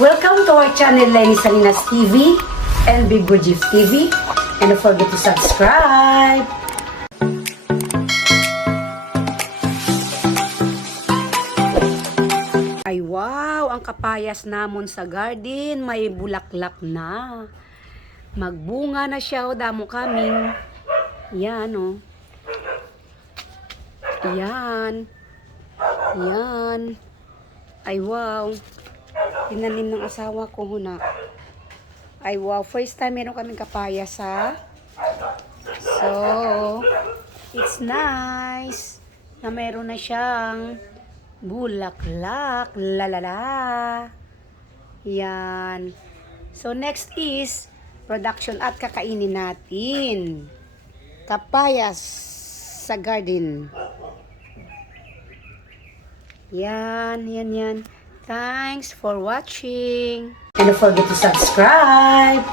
Welcome to our channel, Lenny Salinas TV and Big Burgif TV. And don't forget to subscribe. Ay wow, ang kapayas namon sa garden, may bulaklak na. Magbunga na siya o damo kaming. Yan o. Yan. Yan. Ay wow. Tinanim ng asawa ko huna. Ay wow, first time meron kaming kapayas ha. So, it's nice na meron na siyang bulaklak. Lalala. Yan. So, next is production at kakainin natin. Kapayas sa garden. Yan, yan, yan. Thanks for watching. And don't forget to subscribe.